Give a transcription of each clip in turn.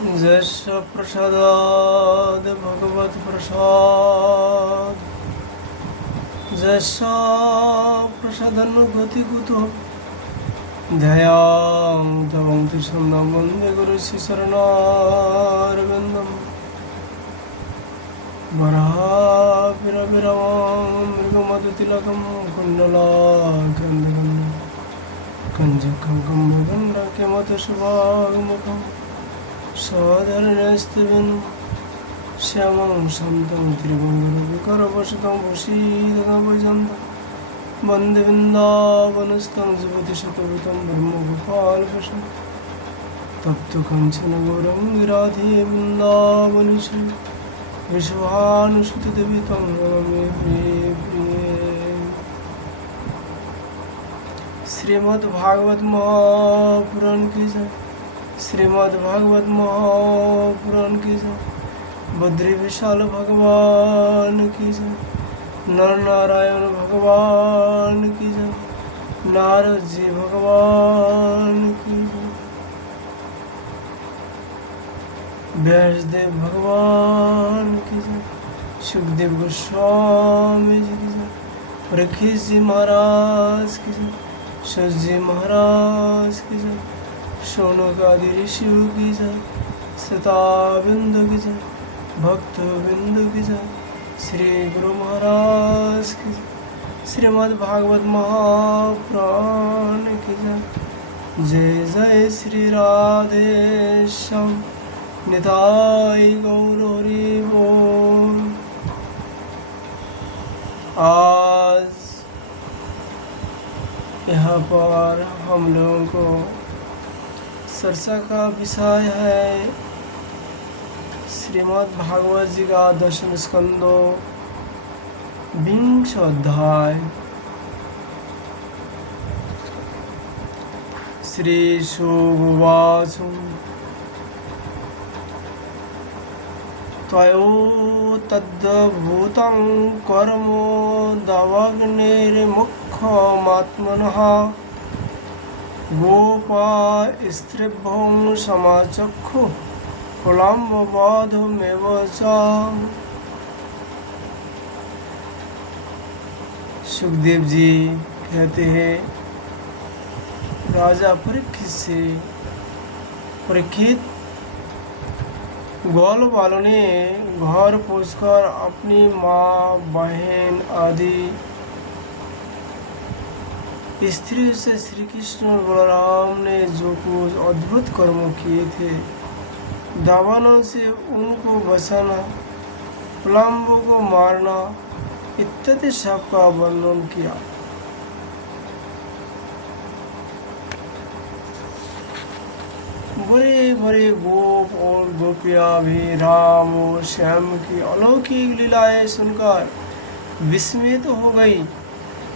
जस्य प्रसादाद भगवत प्रसाद जस्य प्रसादानुगति कुतो ध्यायां तिसन्नं वन्दे गुरुशिशरणारविन्दं वराहमिरमिरवां मृगमदतिलकं कुण्डलाक्रन्दकं कञ्जकं मदण्डकमतशुभागमुखं साधरणस्तिविन् श्यामं शान्तं त्रिभुवनविकरवशतं भूषितं वैजन्तं वन्दे वृन्दावनस्थं जुगतिशतवितं ब्रह्मगोपालकृष्णं तप्त कञ्चन गौरं विराधे वृन्दावनेशं विश्वानुसुतदेवितं नमामि प्रिये प्रिये। श्रीमद्भागवत महापुराण की जय। श्रीमद्भागवत महापुराण की जय। बद्री विशाल भगवान की जय। नर नारायण भगवान की जय। नारद जी भगवान की जय। व्यासदेव भगवान की जय। सुखदेव गोस्वामी जी की जय। परीक्षित जी महाराज की जय। सूत जी महाराज की जय। शौनक आदि ऋषियों की जय। श्रोता बिंदु की जय। भक्त बिंदु की जय। श्री गुरु महाराज की जय। श्रीमद् भागवत महापुराण की जय। जय जय श्री राधे श्याम निताई गौर हरि बोल। आज यहाँ पर हम लोगों को चर्चा का विषय है श्रीमद् भागवत जी का दशम स्कंदो विंश अध्याय। श्री शुभवाच त्वयो तद्भूतं कर्म दवग्निर्मुखमात्मनः गोपा स्त्रिभ्यों समाचक्षु कुलाम्बबाधमेव च। सुखदेव जी कहते हैं, राजा परीक्षित से परीक्षित ग्वाल वालों ने घर पहुंचकर अपनी माँ बहन आदि स्त्रियों से श्री कृष्ण और बलराम ने जो कुछ अद्भुत कर्म किए थे, दावानों से उनको बचाना, प्रलंबों को मारना इत्यादि सब का वर्णन किया। बड़े बड़े गोप और गोपियाँ भी राम और श्याम की अलौकिक लीलाएं सुनकर विस्मित हो गई।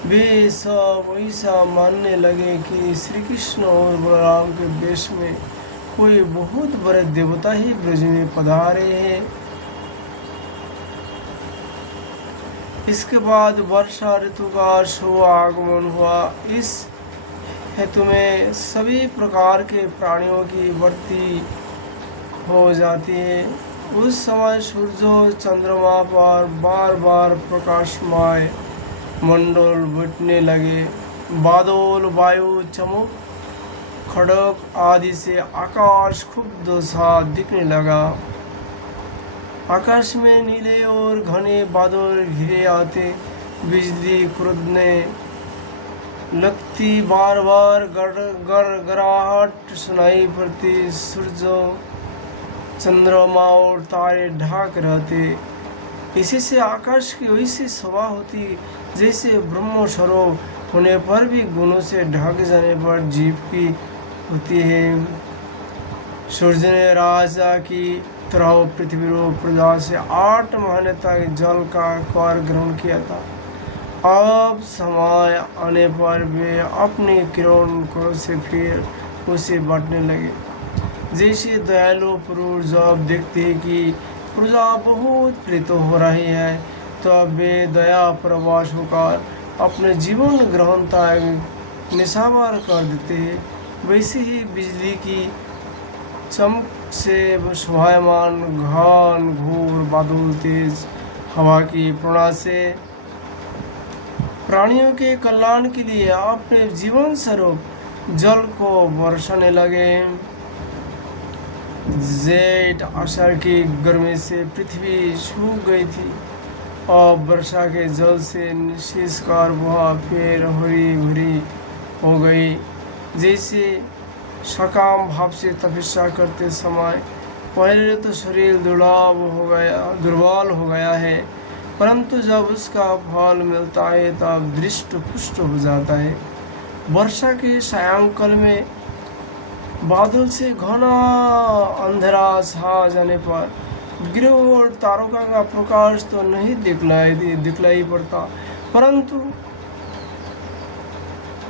वे सब ऐसा मानने लगे कि श्री कृष्ण और बलराम के वेश में कोई बहुत बड़े देवता ही ब्रज में पधारे हैं। इसके बाद वर्षा ऋतु का शुभ आगमन हुआ। इस हेतु में सभी प्रकार के प्राणियों की वृद्धि हो जाती है। उस समय सूर्य चंद्रमा पर बार बार प्रकाशमय मंडल बटने लगे। बादल, वायु, चमक, खड़क आदि से आकाश क्षुब्ध सा दिखने लगा। आकाश में नीले और घने बादल घिरे आते, बिजली कूदने लगती, बार बार गड़गड़ाहट सुनाई पड़ती। सूर्य, चंद्रमा और तारे ढाक रहते। इसी से आकाश की वैसी शोभा होती जैसे ब्रह्म स्वरूप होने पर भी गुणों से ढक जाने पर जीव की होती है। सूर्य ने राजा की तरह पृथ्वी और प्रजा से 8 महीने तक जल का कर ग्रहण किया था। अब समय आने पर वे अपनी किरण को से फिर उसे बांटने लगे। जैसे दयालु पुरुष जब देखते हैं कि प्रजा बहुत प्रीत हो रही है, तब वे दया प्रवास होकर अपने जीवन ग्रहण तक निशावर कर देते हैं। वैसे ही बिजली की से शोभायमान घन घोर बादल तेज हवा की प्रेरणा से प्राणियों के कल्याण के लिए अपने जीवन स्वरूप जल को बरसाने लगे। जेठ आषाढ़ की गर्मी से पृथ्वी सूख गई थी और वर्षा के जल से शीतकार वह फिर हरी भरी हो गई। जैसे सकाम भाव से तपस्या करते समय पहले तो शरीर दुर्बल हो गया है, परंतु जब उसका फल मिलता है तब दृष्ट पुष्ट हो जाता है। वर्षा के सायंकाल में बादल से घना अंधेरा छा जाने पर ग्रह और तारका का प्रकाश तो नहीं दिखलाई पड़ता, परंतु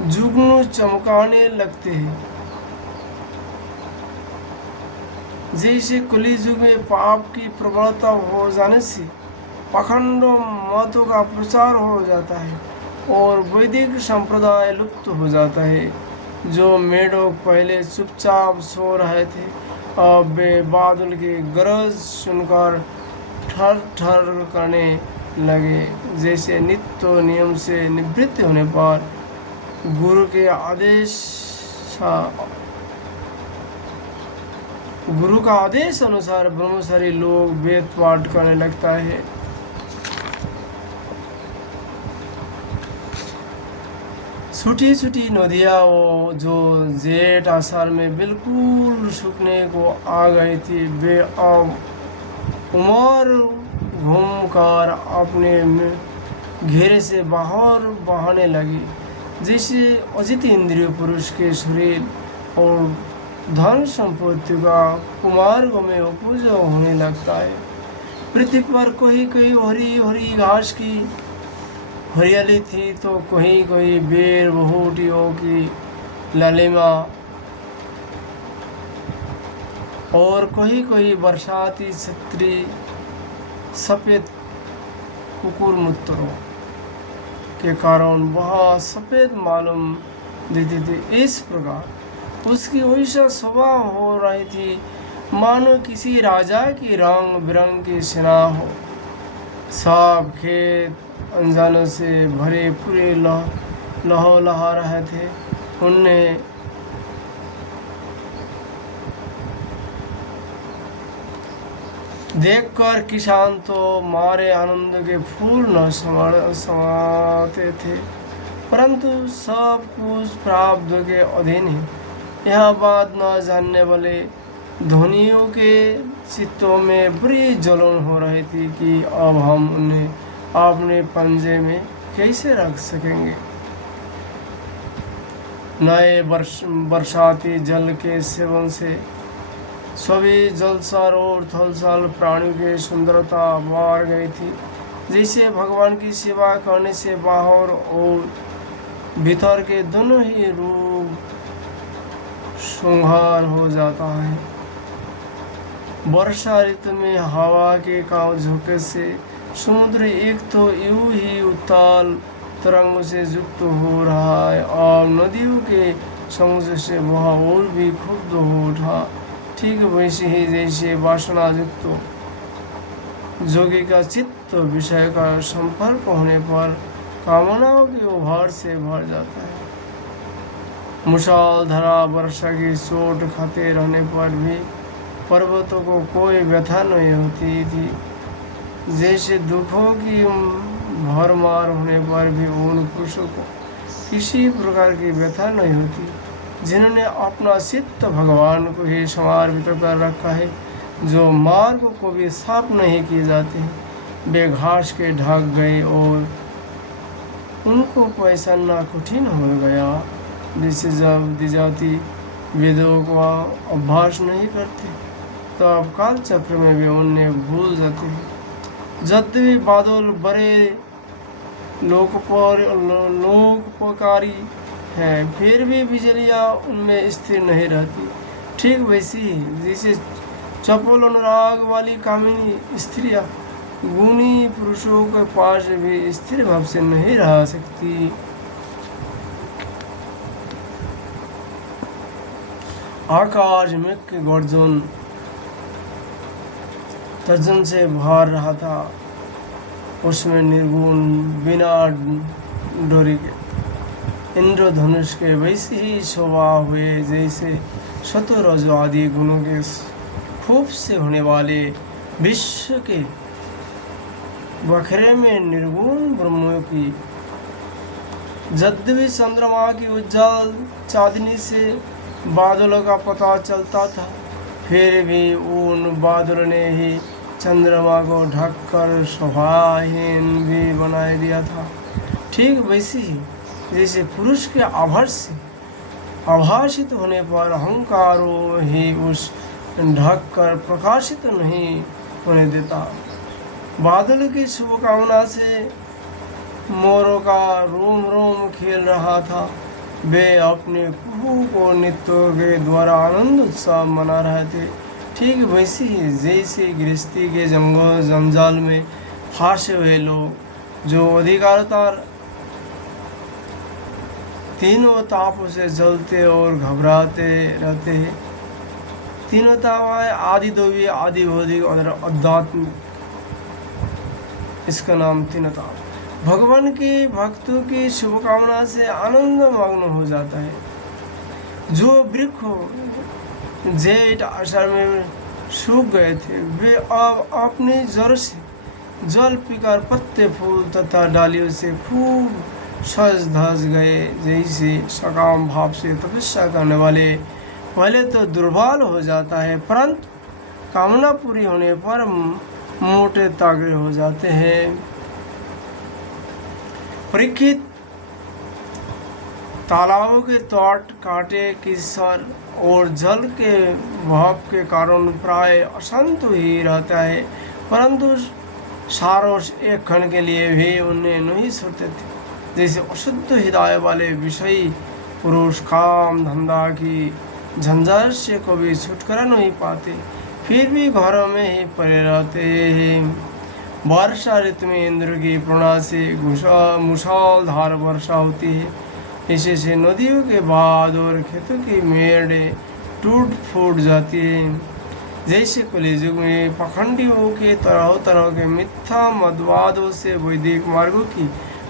जुगनू चमकाने लगते हैं। जैसे कलियुग में पाप की प्रबलता हो जाने से पाखंड मतों का प्रचार हो जाता है और वैदिक संप्रदाय लुप्त हो जाता है। जो मेढक पहले चुपचाप सो रहे थे, अब वे बादल की गरज सुनकर ठर ठर करने लगे। जैसे नित्य नियम से निवृत्त होने पर गुरु का आदेश अनुसार ब्रह्मचारी लोग वेद पाठ करने लगता है। छोटी छोटी नदियाँ जो जेठ आषाढ़ में बिल्कुल सूखने को आ गई थी, वे अब उमर घूमकर अपने घेरे से बाहर बहाने लगी। जैसे अजित इंद्रिय पुरुष के शरीर और धन संपत्ति का कुमार्ग में उपज होने लगता है। पृथ्वी पर कोई कोई हरी हरी घास की हरियाली थी तो कोई कोई बेर बहुटियों की लालिमा और कोई कोई बरसाती छतरी सफेद कुकुर मूत्रों के कारण वह सफेद मालूम देती थी। इस प्रकार उसकी वैसा स्वभाव हो रही थी मानो किसी राजा की रंग बिरंग की सेना हो। सब खेत अनजानों से भरे पूरे लहो लहा रहे थे। उनने देखकर किसान तो मारे आनंद के फूल न समाते थे, परंतु सब कुछ प्रारब्ध के अधीन है। यह बात न जानने वाले धनियों के चित्तों में बड़ी जलन हो रही थी कि अब हम उन्हें अपने पंजे में कैसे रख सकेंगे। नए बरसाती जल के सेवन से सभी जलचर और थलचर प्राणियों की सुंदरता बढ़ गई थी। जैसे भगवान की सेवा करने से बाहर और भीतर के दोनों ही रूप श्रृंगार हो जाता है। वर्षा ऋतु में हवा के काव झोंके से समुद्र एक तो यूं ही उताल तरंगों से युक्त हो रहा है और नदियों के समुद्र से वह और भी क्षुब्ध हो उठा। ठीक वैसे ही जैसे वासना युक्त जोगी का चित्त विषय का संपर्क होने पर कामनाओं के उभार से भर जाता है। मुसलधारा वर्षा की चोट खाते रहने पर भी पर्वतों को कोई व्यथा नहीं होती थी। जैसे दुखों की भरमार होने पर भी उन पुरुषों को किसी प्रकार की व्यथा नहीं होती जिन्होंने अपना चित्त भगवान को ही समर्पित कर रखा है। जो मार्ग को भी साफ नहीं किए जाते, वे घास के ढक गए और उनको पहचानना कठिन हो गया। जैसे जब द्विजाति वेदों का अभ्यास नहीं करते तो अब काल चक्र में भी उन्हें भूल जाते हैं। यद्यपि बादल बड़े लोकपकारी हैं, फिर भी बिजलियाँ उनमें स्थिर नहीं रहती। ठीक वैसी ही जैसे चपल अनुराग वाली कामिनी स्त्रियाँ गुणी पुरुषों के पास भी स्थिर भाव से नहीं रह सकती। आकाश में गर्जन तर्जन से भर रहा था, उसमें निर्गुण बिना डोरी के इंद्रधनुष के वैसे ही शोभा हुए जैसे शतरज आदि गुणों के खूब से होने वाले विश्व के बखरे में निर्गुण ब्रह्म की। यद्यपि चंद्रमा की उज्जवल चांदनी से बादलों का पता चलता था, फिर भी उन बादलों ने ही चंद्रमा को ढककर शोभाहीन भी बना दिया था। ठीक वैसे ही जैसे पुरुष के आभर से आभाषित होने पर अहंकारों ही उस ढककर प्रकाशित नहीं होने देता। बादल की शुभकामना से मोरों का रोम रोम खेल रहा था। वे अपने कुहू को नृत्यों के द्वारा आनंद उत्साह मना रहे थे। ठीक वैसे ही जैसे गृहस्थी के जंजाल में फांसे हुए लोग जो अधिकारतार तीनों तापों से जलते और घबराते रहते हैं। तीनों ताप है आदि दैवी, आदि भौतिक और अध्यात्मिक, इसका नाम तीनों ताप। भगवान के भक्तों की शुभकामना से आनंद मग्न हो जाता है। जो वृक्ष जेठ आषाढ़ में सूख गए थे, वे अब अपनी जड़ से जल पीकर पत्ते फूल तथा डालियों से खूब सज धज गए। जैसे सकाम भाव से तपस्या करने वाले पहले तो दुर्बल हो जाता है, परंतु कामना पूरी होने पर मोटे तागड़े हो जाते हैं। परीक्षित तालाबों के तट कांटे की सर और जल के भाव के कारण प्राय अशांत ही रहता है, परंतु सारोस एक क्षण के लिए भी उन्हें नहीं छोड़ते थे। जैसे अशुद्ध हृदय वाले विषयी पुरुष काम धंधा की झंझट से कभी छुटकारा नहीं पाते, फिर भी घरों में ही पड़े रहते हैं। वर्षा ऋतु में इंद्र की प्रेरणा से मूसलाधार वर्षा होती है। इसी से नदियों के बाद और खेतों की मेड़ें टूट फूट जाती है। जैसे कलियुग में पाखंडियों के तरह तरह के मिथ्या मतवादों से वैदिक मार्गों की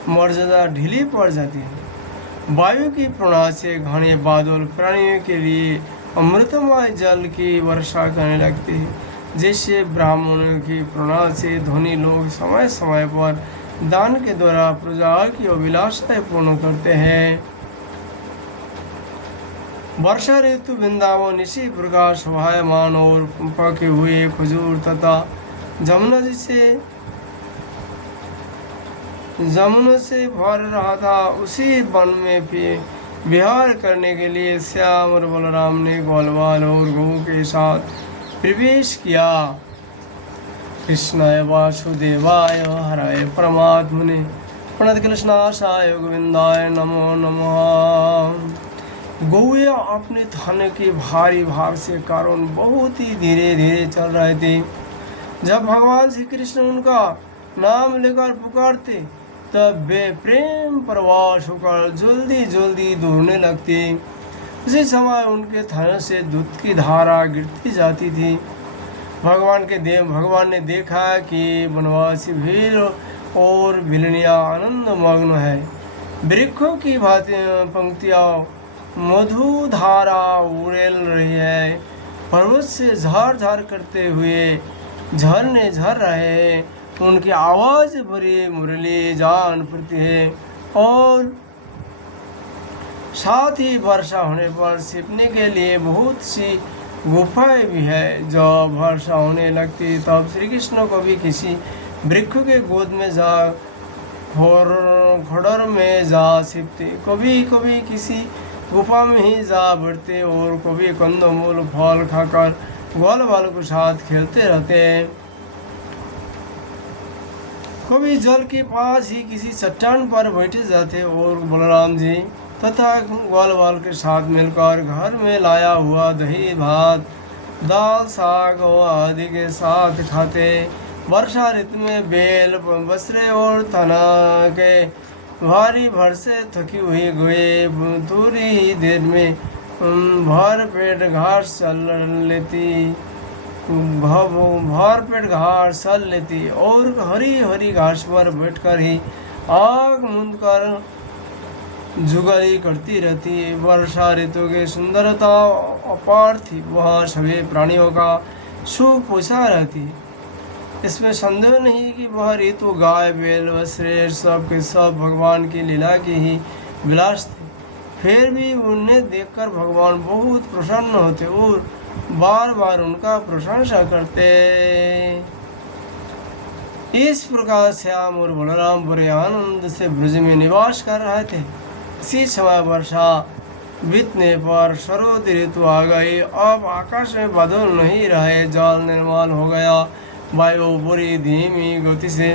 मर्यादा ढीली पड़ जाती है। वायु की प्रेरणा से घने बादल प्राणियों के लिए अमृतमय जल की वर्षा करने लगते हैं। जैसे ब्राह्मणों की प्रेरणा से धनी लोग समय समय पर दान के द्वारा प्रजा की अभिलाषाएं पूर्ण करते हैं। वर्षा ऋतु वृंदावन इसी प्रकार शोभायमान और पके हुए खजूर तथा जमुनों से भर रहा था। उसी वन में भी विहार करने के लिए श्याम और बलराम ने ग्वालवाल और गऊ के साथ प्रवेश किया। कृष्णाय वासुदेवाय हराय परमात्मने प्रणतक्लेशनाशाय गोविंदाय नमो नमः। गौया अपने थाने के भारी भार से कारण बहुत ही धीरे धीरे चल रहे थे। जब भगवान श्री कृष्ण उनका नाम लेकर पुकारते, तब वे प्रेम प्रवास होकर जल्दी जल्दी दौड़ने लगते। उसी समय उनके थाने से दूध की धारा गिरती जाती थी। भगवान ने देखा कि वनवासी भील और भिलनिया आनंद मग्न है। वृक्षों की पंक्तियां मधु धारा उड़ेल रही है। पर्वत से झार झार करते हुए झरने झर रहे हैं। उनकी आवाज भरी मुरली जान पड़ती है और साथ ही वर्षा होने पर छिपने के लिए बहुत सी गुफाएं भी है। जब वर्षा होने लगती तब श्री कृष्ण को भी किसी वृक्ष के गोद में जा खड़र में जा छिपते, कभी कभी किसी गुफा में ही जा बैठते और कभी कंदमूल फल खाकर ग्वाल बाल के साथ खेलते रहते। कभी जल के पास ही किसी चट्टान पर बैठे जाते और बलराम जी तथा ग्वाल बाल के साथ मिलकर घर में लाया हुआ दही भात दाल साग आदि के साथ खाते। वर्षा ऋतु में बेल बसरे और तना के भारी भर से थकी हुई गए थोड़ी ही देर में भर पेट घास चल लेती। भरपेट घास चल लेती और हरी हरी घास पर बैठकर ही आग मूंद कर जुगाली करती रहती। वर्षा ऋतु की सुंदरता अपार थी, वहाँ सभी प्राणियों का सुख पोषा रहती। इसमें संदेह नहीं कि वह ऋतु गाय बैल व श्रेष्ठ सब के सब भगवान की लीला की ही विलास थी। फिर भी उन्हें देखकर भगवान बहुत प्रसन्न होते और बार बार उनका प्रशंसा करते। इस प्रकार श्याम और बलराम बड़े आनंद से ब्रज में निवास कर रहे थे। इसी समय वर्षा बीतने पर शरद ऋतु आ गई। अब आकाश में बादल नहीं रहे, जल निर्मल हो गया, वायु बड़ी धीमी गति से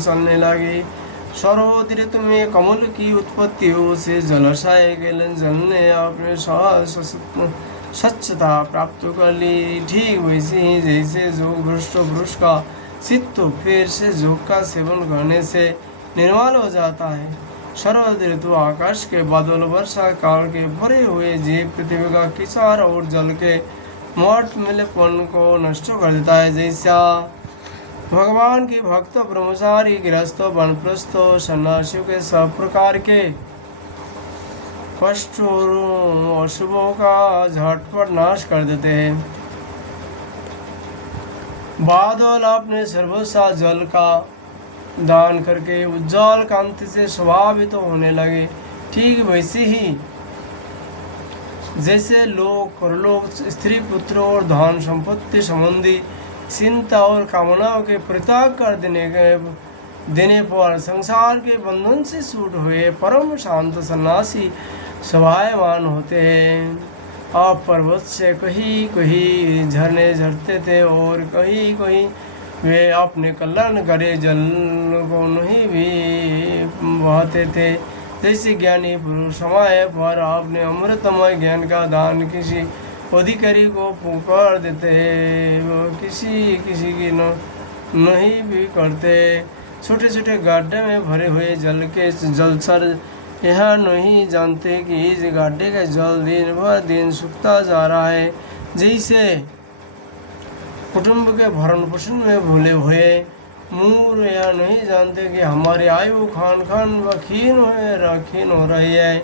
चलने लगी। शरद ऋतु में कमल की उत्पत्ति हो से जलाशय के जल ने अपने स्वच्छता प्राप्त कर ली। ठीक वैसे ही जैसे जो भ्रष्ट पुरुष का चित्त फिर से जोग का सेवन करने से निर्मल हो जाता है। शरद ऋतु आकाश के बादल वर्षा काल के भरे हुए जीव पृथ्वी का किसार और जल के मठ मिलेपन को नष्ट कर देता है। जैसा भगवान की भक्त ब्रह्मचारी गृहस्थ वानप्रस्थ सन्यासियों के सब प्रकार के कष्ट और अशुभों का झटपट नाश कर देते हैं। बादल अपने सर्वसा जल का दान करके उज्जवल कांति से शोभावित होने लगे। ठीक वैसे ही जैसे लोग परलोक स्त्री पुत्र और धन संपत्ति संबंधी चिंता और कामनाओं के परित्याग कर देने पर संसार के बंधन से छूट हुए परम शांत सन्यासी शोभायमान होते हैं। अब पर्वत से कहीं कहीं झरने झरते थे और कहीं कहीं वे अपने कल्याण करे जल को नहीं भी बहाते थे। जैसे ज्ञानी पुरुष समय पर अपने अमृतमय ज्ञान का दान किसी अधिकारी को पुकार देते हैं, वो किसी की नहीं भी करते। छोटे छोटे गड्ढे में भरे हुए जल के जलचर यह नहीं जानते कि इस गड्ढे का जल दिन भर दिन सूखता जा रहा है। जैसे कुटुंब के भरण पोषण में भूले हुए मूर यह नहीं जानते कि हमारी आयु खान खान व क्षीण हो रही है।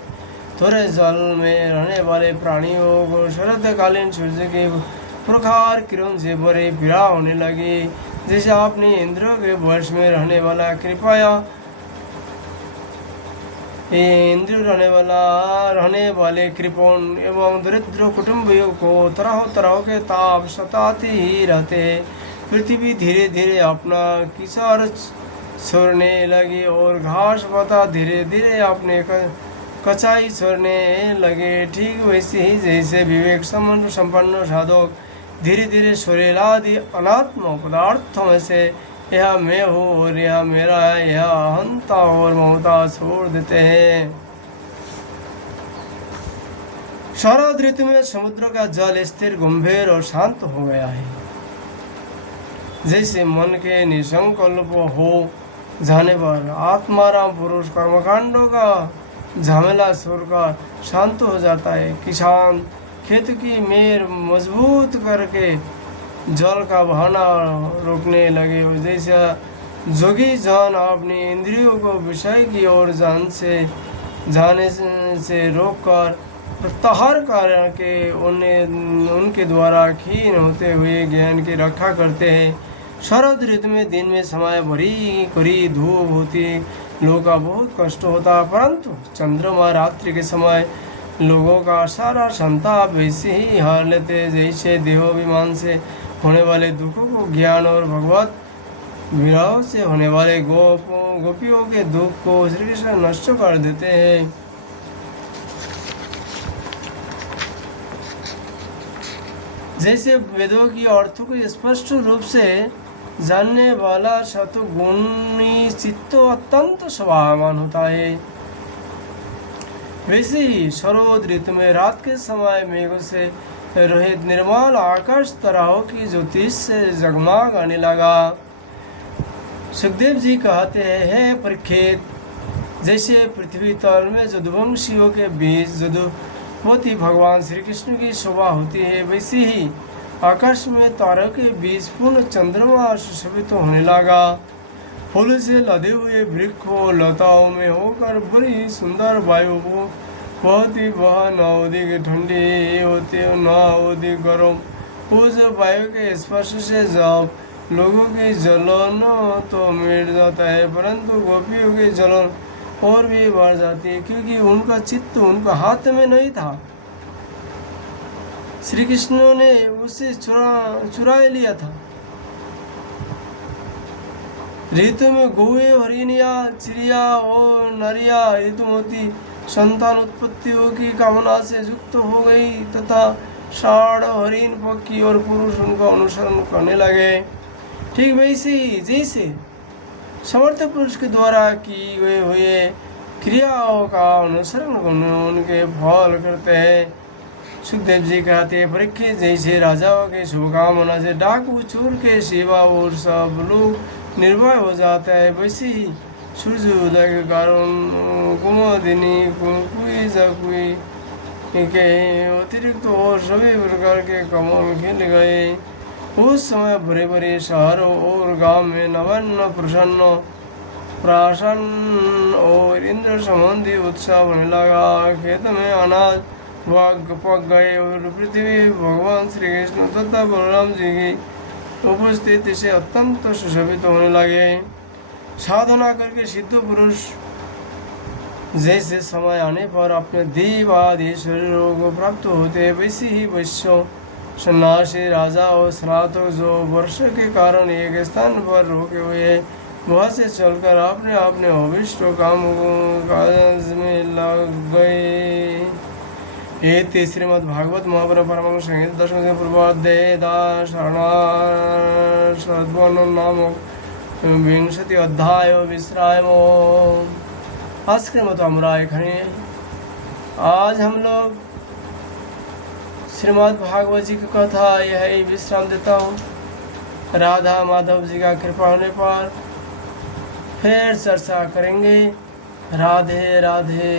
थोड़े जल में रहने वाले प्राणियों को शरतकालीन सूर्य के प्रखर किरण से बड़े पीड़ा होने लगी। जैसे अपने इंद्रियों के वश में रहने वाला रहने वाले कृपण एवं दरिद्र कुटुंबियों को तरह तरह के ताप सताते ही रहते। पृथ्वी धीरे धीरे अपना किसार छोड़ने लगी और घास पत्ता धीरे धीरे अपने कचाई छोड़ने लगे। ठीक वैसे ही जैसे विवेक संपन्न साधक धीरे धीरे शरीरादि अनात्म पदार्थों में से यह मैं हूँ और यह मेरा है, यह अहंता और ममता छोड़ देते हैं। शरद ऋतु में समुद्र का जल स्थिर गंभीर और शांत हो गया है। जैसे मन के निसंकल्प हो जाने पर आत्माराम पुरुष कर्मकांडों का झमेला छोड़कर शांत हो जाता है। किसान खेत की मेर मजबूत करके जल का बहाना रोकने लगे। जैसे जोगी जन अपनी इंद्रियों को विषय की ओर जाने से रोककर प्रत्याहार करके उनके द्वारा क्षीण होते हुए ज्ञान की रक्षा करते हैं। शरद ऋतु में दिन में समय भरी कड़ी धूप होती, लोगों का बहुत कष्ट होता, परंतु चंद्रमा रात्रि के समय लोगों का सारा संताप वैसे ही हार लेते जैसे देहोभिमान से होने वाले दुखों को ज्ञान और भगवत विरह से होने वाले गोपियों के दुख को श्री कृष्ण नष्ट कर देते हैं। जैसे वेदों की अर्थों को स्पष्ट रूप से जानने वाला सतुगुणी चित्त अत्यंत स्वभाववान होता है, वैसे ही शरद ऋतु में रात के समय मेघों से रहित निर्मल आकाश तारों की ज्योति से जगमगाने लगा। सुखदेव जी कहते हैं, हे परीक्षित, जैसे पृथ्वी तल में यदुवंशियों के बीच यदुपति भगवान श्री कृष्ण की शोभा होती है, वैसे ही आकाश में तारों के बीच पूर्ण चंद्रमा सुशोभित होने लगा। फूल से लदे हुए वृक्षों लताओं में होकर बड़ी सुंदर वायु बहती, वह न अधिक ठंडी होती न अधिक गर्म। उस वायु के स्पर्श से जब लोगों की जलन तो मिट जाता है, परंतु गोपियों की जलन और भी बढ़ जाती है, क्योंकि उनका चित्त उनका हाथ में नहीं था। श्री कृष्ण ने उसे चुरा लिया था। ऋतु में गौए, हरिणिया, चिड़िया और नरिया ऋतुमती संतान उत्पत्तियों की कामना से युक्त हो गई तथा षाढ़, हरिण, पक्षी और पुरुष उनका अनुसरण करने लगे। ठीक वैसे ही जैसे समर्थ पुरुष के द्वारा की गए हुए क्रियाओं का अनुसरण उनके फल करते हैं। सुखदेव जी कहते हैं, परीक्षित जैसे राजाओं के शुभकामना से डाकू चोर के सेवा और सब लोग निर्भय हो जाता है, वैसे ही सूर्य उदय के कारण कुमुदिनी कुई के अतिरिक्त और सभी प्रकार के कमल खिल गए। उस समय बड़े बड़े शहरों और गांव में नवन प्रसन्न और इंद्र संबंधी उत्साह होने लगा। खेत में अनाज पक गए और पृथ्वी भगवान श्री कृष्ण तथा बलराम जी की उपस्थिति से अत्यंत सुशोभित होने लगे। साधना करके सिद्ध पुरुष जैसे समय आने पर अपने देव आदि शरीरों को प्राप्त होते, वैसे ही वैश्यों, सन्यासी, राजा और स्नातक जो वर्ष के कारण एक स्थान पर रोके हुए वहां से चलकर अपने अपने अभिष्ट काज में लग गए। ये श्रीमद् भागवत महापुराण परमहंस संहिता दशम से पूर्वाध्याय नामक 20 अध्याय विश्राम। आज के मत আমরা এখানে आज हम लोग श्रीमद् भागवत जी की कथा यही विश्राम देता हूँ। राधा माधव जी का कृपा होने पर फिर चर्चा करेंगे। राधे राधे।